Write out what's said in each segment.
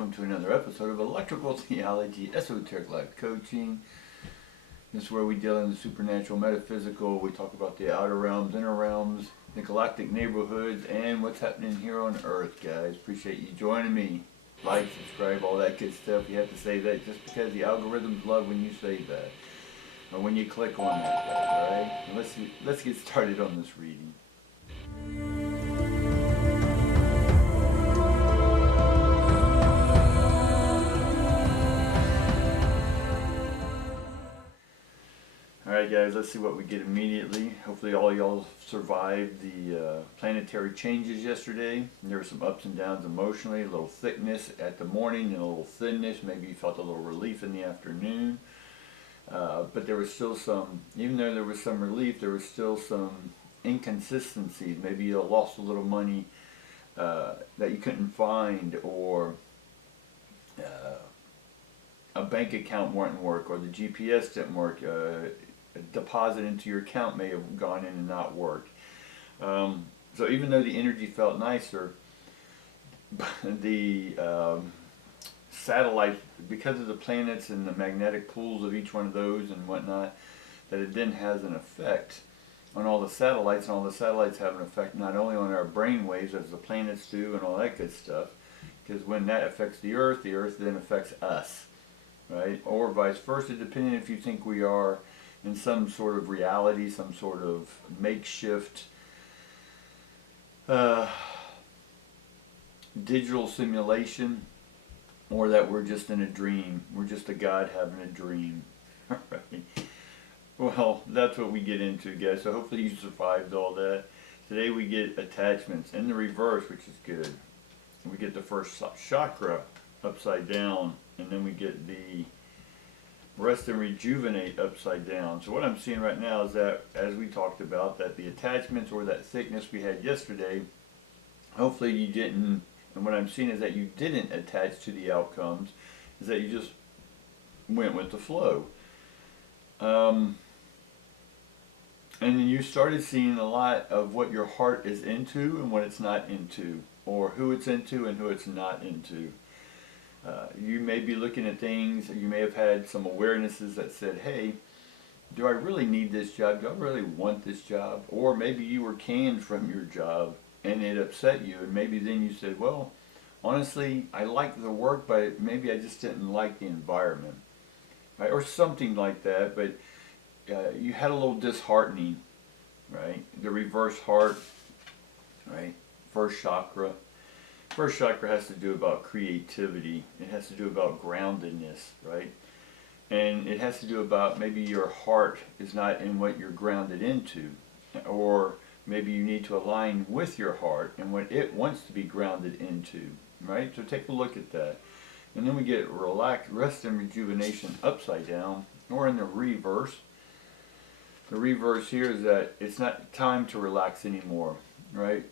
welcome to another episode of Electrical Theology Esoteric Life Coaching. This is where we deal in the supernatural, metaphysical. We talk about the outer realms, inner realms, the galactic neighborhoods, and what's happening here on Earth, guys. Appreciate you joining me. Like, subscribe, all that good stuff. You have to say that just because the algorithms love when you say that, or when you click on that, guys, all right? And let's get started on this reading. Alright guys, let's see what we get immediately. Hopefully all y'all survived the planetary changes yesterday. There were some ups and downs emotionally, a little thickness at the morning and a little thinness. Maybe you felt a little relief in the afternoon. But there was still some, even though there was some relief, there was still some inconsistencies. Maybe you lost a little money that you couldn't find, or a bank account wouldn't work, or the GPS didn't work. A deposit into your account may have gone in and not worked. So even though the energy felt nicer, the satellite, because of the planets and the magnetic pools of each one of those and whatnot, that it then has an effect on all the satellites, and all the satellites have an effect not only on our brain waves as the planets do and all that good stuff, because when that affects the Earth then affects us, right? Or vice versa, depending if you think we are in some sort of reality, some sort of makeshift digital simulation, or that we're just in a dream. We're just a God having a dream. Right? Well, that's what we get into, guys. So hopefully you survived all that. Today we get attachments in the reverse, which is good. We get the first chakra upside down, and then we get the rest and rejuvenate upside down. So what I'm seeing right now is that, as we talked about, that the attachments or that thickness we had yesterday, hopefully you didn't, and what I'm seeing is that you didn't attach to the outcomes, is that you just went with the flow. And then you started seeing a lot of what your heart is into and what it's not into, or who it's into and who it's not into. You may be looking at things, you may have had some awarenesses that said, hey, do I really need this job? Do I really want this job? Or maybe you were canned from your job and it upset you, and maybe then you said, well, honestly, I like the work, but maybe I just didn't like the environment, right? Or something like that, but you had a little disheartening, right? The reverse heart, right? First chakra. First chakra has to do about creativity. It has to do about groundedness, right? And it has to do about maybe your heart is not in what you're grounded into, or maybe you need to align with your heart and what it wants to be grounded into, right? So take a look at that. And then we get rest and rejuvenation upside down, or in the reverse. The reverse here is that it's not time to relax anymore, right?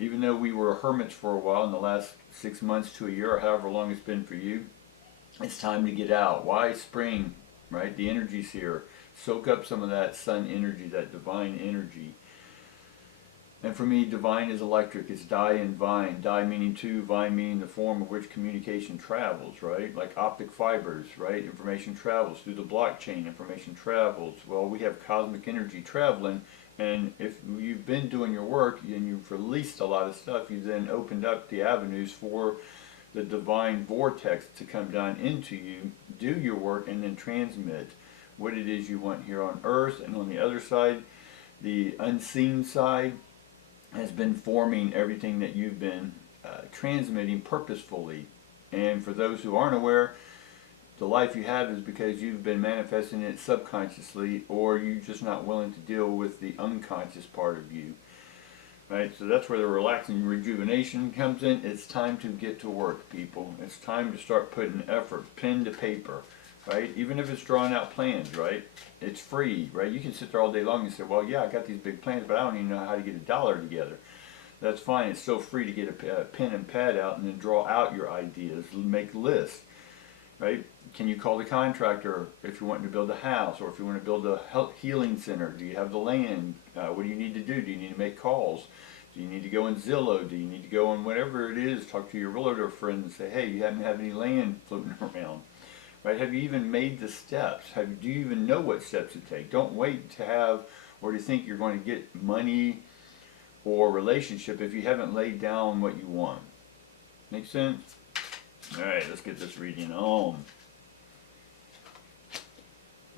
Even though we were hermits for a while in the last 6 months to a year, or however long it's been for you, it's time to get out. Why spring, right? The energy's here. Soak up some of that sun energy, that divine energy. And for me, divine is electric. It's di and vine. Di meaning two, vine meaning the form of which communication travels, right? Like optic fibers, right? Information travels through the blockchain. Information travels. Well, we have cosmic energy traveling. And if you've been doing your work and you've released a lot of stuff, you've then opened up the avenues for the divine vortex to come down into you, do your work, and then transmit what it is you want here on Earth. And on the other side, the unseen side has been forming everything that you've been transmitting purposefully. And for those who aren't aware, the life you have is because you've been manifesting it subconsciously, or you're just not willing to deal with the unconscious part of you. Right? So that's where the relaxing rejuvenation comes in. It's time to get to work, people. It's time to start putting effort, pen to paper, right? Even if it's drawing out plans, right? It's free, right? You can sit there all day long and say, well, yeah, I got these big plans, but I don't even know how to get $1 together. That's fine. It's still free to get a pen and pad out and then draw out your ideas, make lists. Right? Can you call the contractor if you're wanting to build a house, or if you want to build a healing center? Do you have the land? What do you need to do? Do you need to make calls? Do you need to go in Zillow? Do you need to go on whatever it is? Talk to your realtor friend and say, hey, you haven't have any land floating around. Right? Have you even made the steps? Do you even know what steps to take? Don't wait to have or to think you're going to get money or relationship if you haven't laid down what you want. Make sense? Alright, let's get this reading on.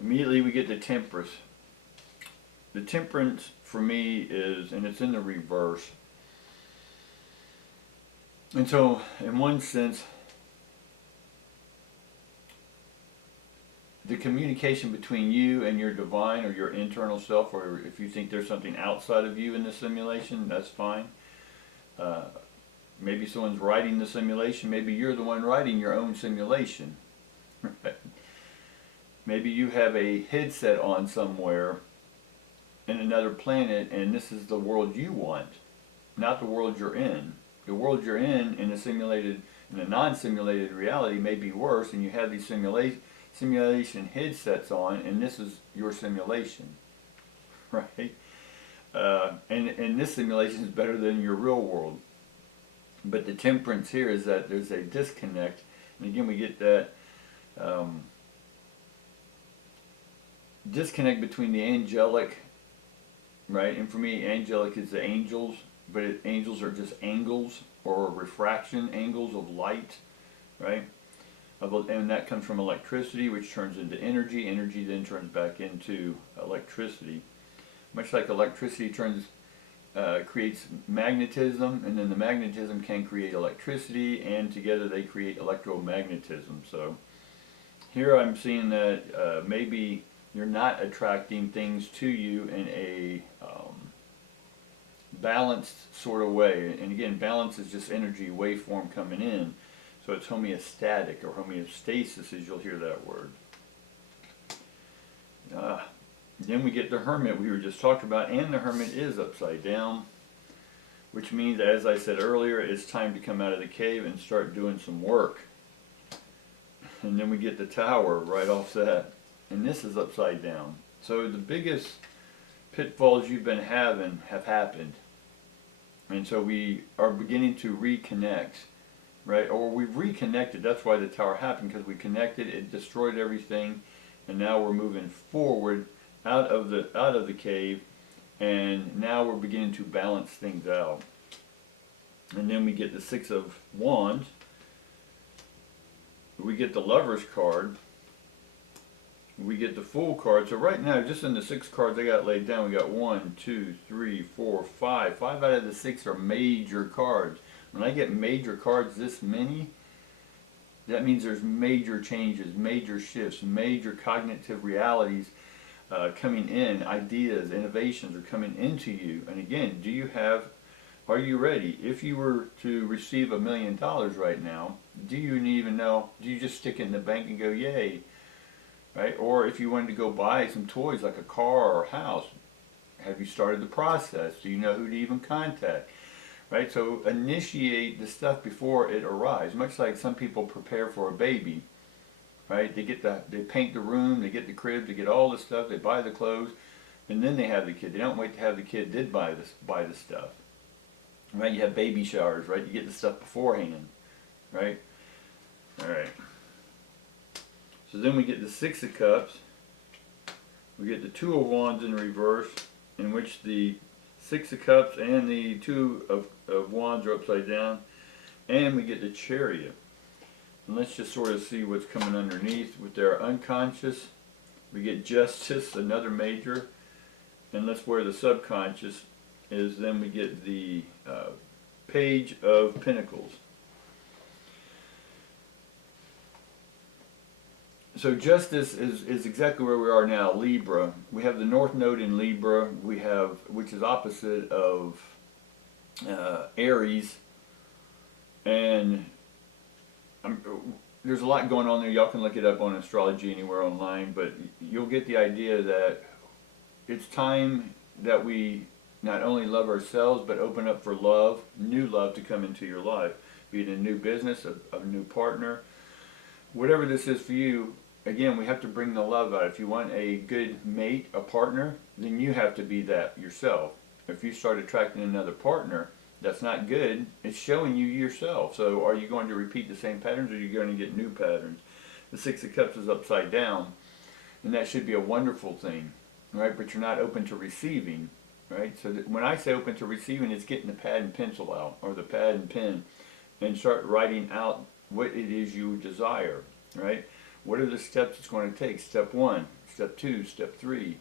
Immediately we get to temperance. The temperance for me is, and it's in the reverse. And so, in one sense, the communication between you and your divine or your internal self, or if you think there's something outside of you in the simulation, that's fine. Maybe someone's writing the simulation. Maybe you're the one writing your own simulation. Maybe you have a headset on somewhere in another planet, and this is the world you want, not the world you're in. The world you're in a non-simulated reality may be worse, and you have these simulation headsets on, and this is your simulation, right? And this simulation is better than your real world. But the temperance here is that there's a disconnect, and again we get that disconnect between the angelic, right? And for me, angelic is the angels, but angels are just angles or refraction angles of light, right? And that comes from electricity, which turns into energy. Energy then turns back into electricity. Much like electricity creates magnetism, and then the magnetism can create electricity, and together they create electromagnetism. So here I'm seeing that maybe you're not attracting things to you in a balanced sort of way. And again, balance is just energy waveform coming in. So it's homeostatic or homeostasis, as you'll hear that word. Then we get the hermit we were just talking about, and the hermit is upside down, which means, as I said earlier, it's time to come out of the cave and start doing some work. And then we get the tower right off that, and this is upside down. So the biggest pitfalls you've been having have happened, and so we are beginning to reconnect. Right, or we've reconnected. That's why the tower happened, because we connected. It destroyed everything, and now we're moving forward out of the cave, and now we're beginning to balance things out. And then we get the Six of Wands. We get the Lover's card. We get the Fool card. So right now, just in the 6 cards I got laid down, we got 1, 2, 3, 4, 5. 5 out of the 6 are major cards. When I get major cards this many, that means there's major changes, major shifts, major cognitive realities coming in, ideas, innovations are coming into you. And again, are you ready? If you were to receive $1 million right now, do you even know, do you just stick it in the bank and go, yay? Right? Or if you wanted to go buy some toys like a car or a house, have you started the process? Do you know who to even contact? Right, so initiate the stuff before it arrives. Much like some people prepare for a baby, right? They paint the room, they get the crib, they get all the stuff, they buy the clothes, and then they have the kid. They don't wait to have the kid, then buy the stuff. Right? You have baby showers, right? You get the stuff beforehand, right? All right. So then we get the Six of Cups. We get the Two of Wands in reverse, in which the Six of Cups and the Two of Wands are upside down, and we get the Chariot. And let's just sort of see what's coming underneath. With their unconscious, we get Justice, another major, and that's where the subconscious is. Then we get the Page of Pentacles. So justice is exactly where we are now, Libra. We have the North Node in Libra, which is opposite of Aries, and there's a lot going on there. Y'all can look it up on astrology anywhere online, but you'll get the idea that it's time that we not only love ourselves, but open up for love, new love to come into your life, be it a new business, a new partner, whatever this is for you. Again, we have to bring the love out. If you want a good mate, a partner, then you have to be that yourself. If you start attracting another partner, that's not good. It's showing you yourself. So are you going to repeat the same patterns, or are you going to get new patterns? The Six of Cups is upside down, and that should be a wonderful thing, right? But you're not open to receiving, right? So when I say open to receiving, it's getting the pad and pencil out, or the pad and pen, and start writing out what it is you desire, right? What are the steps it's going to take? Step 1, step 2, step 3,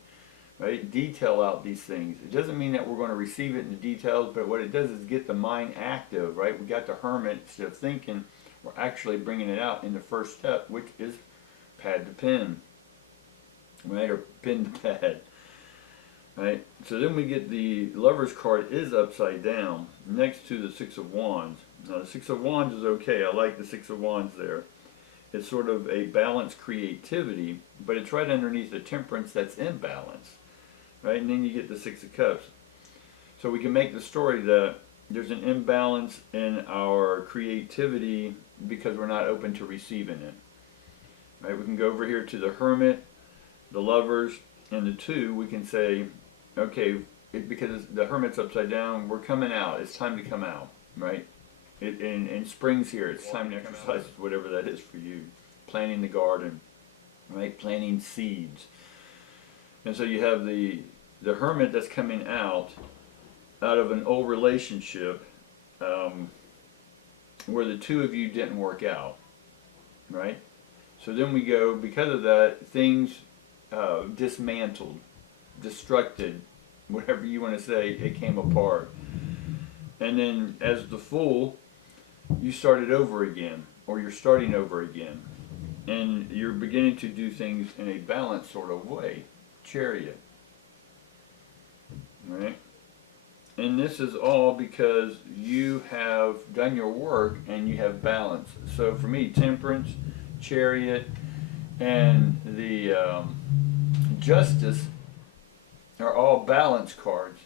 right? Detail out these things. It doesn't mean that we're going to receive it in the details, but what it does is get the mind active, right? We got the hermit. Instead of thinking, we're actually bringing it out in the first step, which is pad to pen, right? Or pen to pad, right? So then we get the Lover's card is upside down next to the Six of Wands. Now the Six of Wands is okay. I like the Six of Wands there. It's sort of a balanced creativity, but it's right underneath the Temperance that's imbalance, right? And then you get the Six of Cups. So we can make the story that there's an imbalance in our creativity because we're not open to receiving it, right? We can go over here to the Hermit, the Lovers, and the Two. We can say, okay, because the Hermit's upside down, we're coming out. It's time to come out, right? And spring's here. It's time to exercise, whatever that is for you. Planting the garden, right? Planting seeds. And so you have the Hermit that's coming out of an old relationship where the two of you didn't work out, right? So then we go, because of that, things dismantled, destructed, whatever you want to say, it came apart. And then as the Fool, you started over again, or you're starting over again. And you're beginning to do things in a balanced sort of way. Chariot. Right? And this is all because you have done your work and you have balance. So for me, Temperance, Chariot, and the Justice are all balance cards.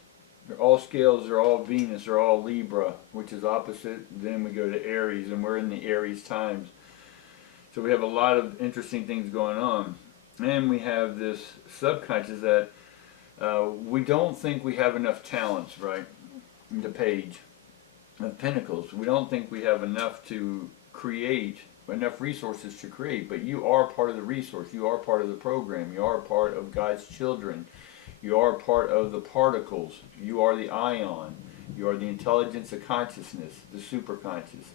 They're all scales, they're all Venus, they're all Libra, which is opposite. Then we go to Aries, and we're in the Aries times. So we have a lot of interesting things going on. And we have this subconscious that we don't think we have enough talents, right? The Page of Pentacles. We don't think we have enough to create, enough resources to create, but you are part of the resource. You are part of the program. You are part of God's children. You are part of the particles. You are the ion. You are the intelligence of consciousness, the superconscious.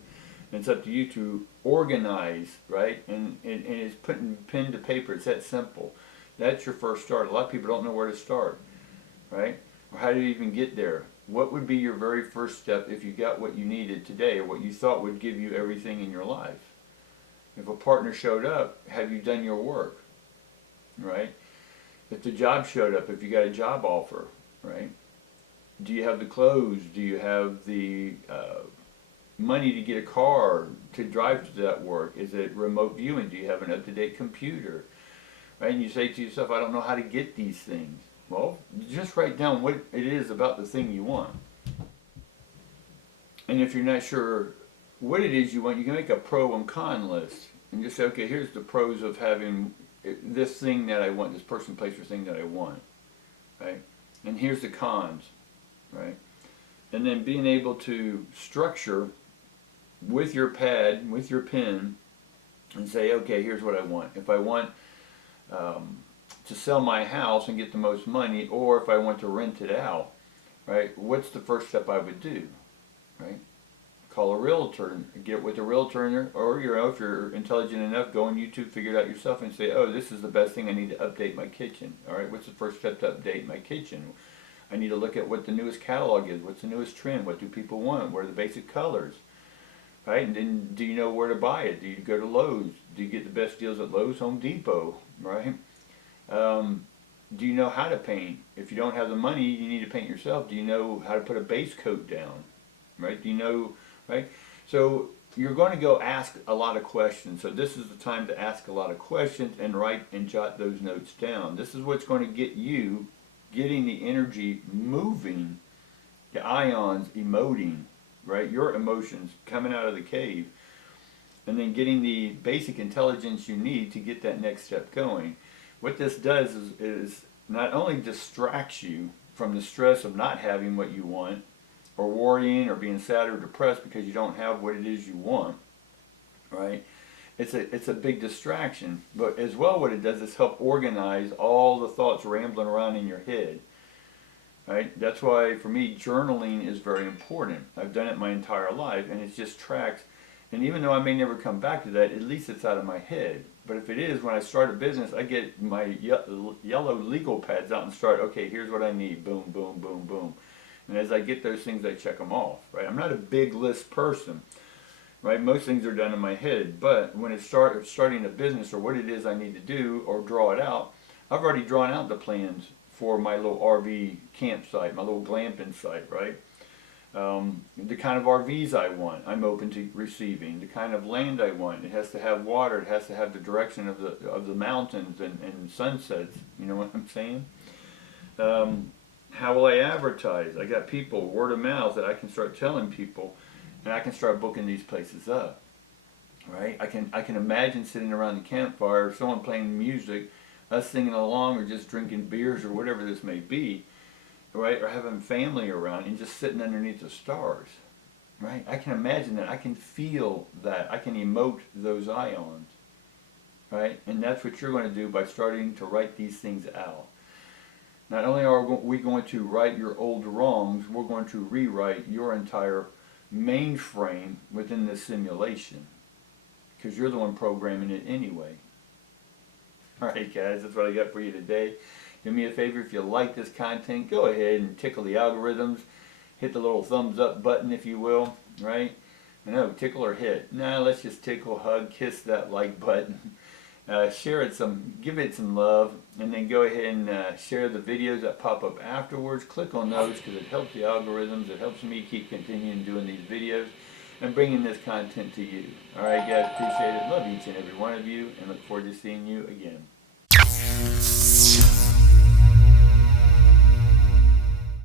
And it's up to you to organize, right? And it's putting pen to paper. It's that simple. That's your first start. A lot of people don't know where to start, right? Or how do you even get there? What would be your very first step if you got what you needed today, or what you thought would give you everything in your life? If a partner showed up, have you done your work, right? If the job showed up, if you got a job offer, right? Do you have the clothes? Do you have the money to get a car to drive to that work? Is it remote viewing? Do you have an up-to-date computer? Right? And you say to yourself, I don't know how to get these things. Well, just write down what it is about the thing you want. And if you're not sure what it is you want, you can make a pro and con list. And just say, okay, here's the pros of having this thing that I want, this person, place, or thing that I want, right? And here's the cons, right? And then being able to structure with your pad, with your pen, and say, okay, here's what I want. If I want to sell my house and get the most money, or if I want to rent it out, right? What's the first step I would do, right? Call a realtor, get with a realtor, or if you're intelligent enough, go on YouTube, figure it out yourself, and say, oh, this is the best thing, I need to update my kitchen. All right, what's the first step to update my kitchen? I need to look at what the newest catalog is, what's the newest trend, what do people want, what are the basic colors, right? And then do you know where to buy it? Do you go to Lowe's? Do you get the best deals at Lowe's, Home Depot, right? Do you know how to paint? If you don't have the money, you need to paint yourself. Do you know how to put a base coat down, right? Do you know, right? So you're going to go ask a lot of questions. So this is the time to ask a lot of questions and write and jot those notes down. This is what's going to get you getting the energy moving, the ions emoting, right? Your emotions coming out of the cave, and then getting the basic intelligence you need to get that next step going. What this does is not only distracts you, from the stress of not having what you want, or worrying or being sad or depressed because you don't have what it is you want, right? It's a big distraction. But as well, what it does is help organize all the thoughts rambling around in your head, right? That's why for me journaling is very important. I've done it my entire life, and it just tracks. And even though I may never come back to that, at least it's out of my head. But if it is, when I start a business, I get my yellow legal pads out and start, okay, here's what I need, boom, boom, boom, boom. And as I get those things, I check them off, right? I'm not a big list person, right? Most things are done in my head, but when it's starting a business or what it is I need to do or draw it out, I've already drawn out the plans for my little RV campsite, my little glamping site, right? The kind of RVs I want, I'm open to receiving. The kind of land I want, it has to have water, it has to have the direction of the mountains and sunsets, you know what I'm saying? How will I advertise? I got people, word of mouth, that I can start telling people, and I can start booking these places up, right? I can imagine sitting around the campfire, someone playing music, us singing along, or just drinking beers or whatever this may be, right? Or having family around and just sitting underneath the stars, right? I can imagine that. I can feel that. I can emote those ions, right? And that's what you're going to do by starting to write these things out. Not only are we going to right your old wrongs, we're going to rewrite your entire mainframe within this simulation, because you're the one programming it anyway. Alright guys, that's what I got for you today. Do me a favor, if you like this content, go ahead and tickle the algorithms. Hit the little thumbs up button, if you will, right? No, tickle or hit. No, let's just tickle, hug, kiss that like button. Share it give it some love, and then go ahead and share the videos that pop up afterwards. Click on those because it helps the algorithms. It helps me keep continuing doing these videos and bringing this content to you. Alright guys, appreciate it. Love each and every one of you, and look forward to seeing you again.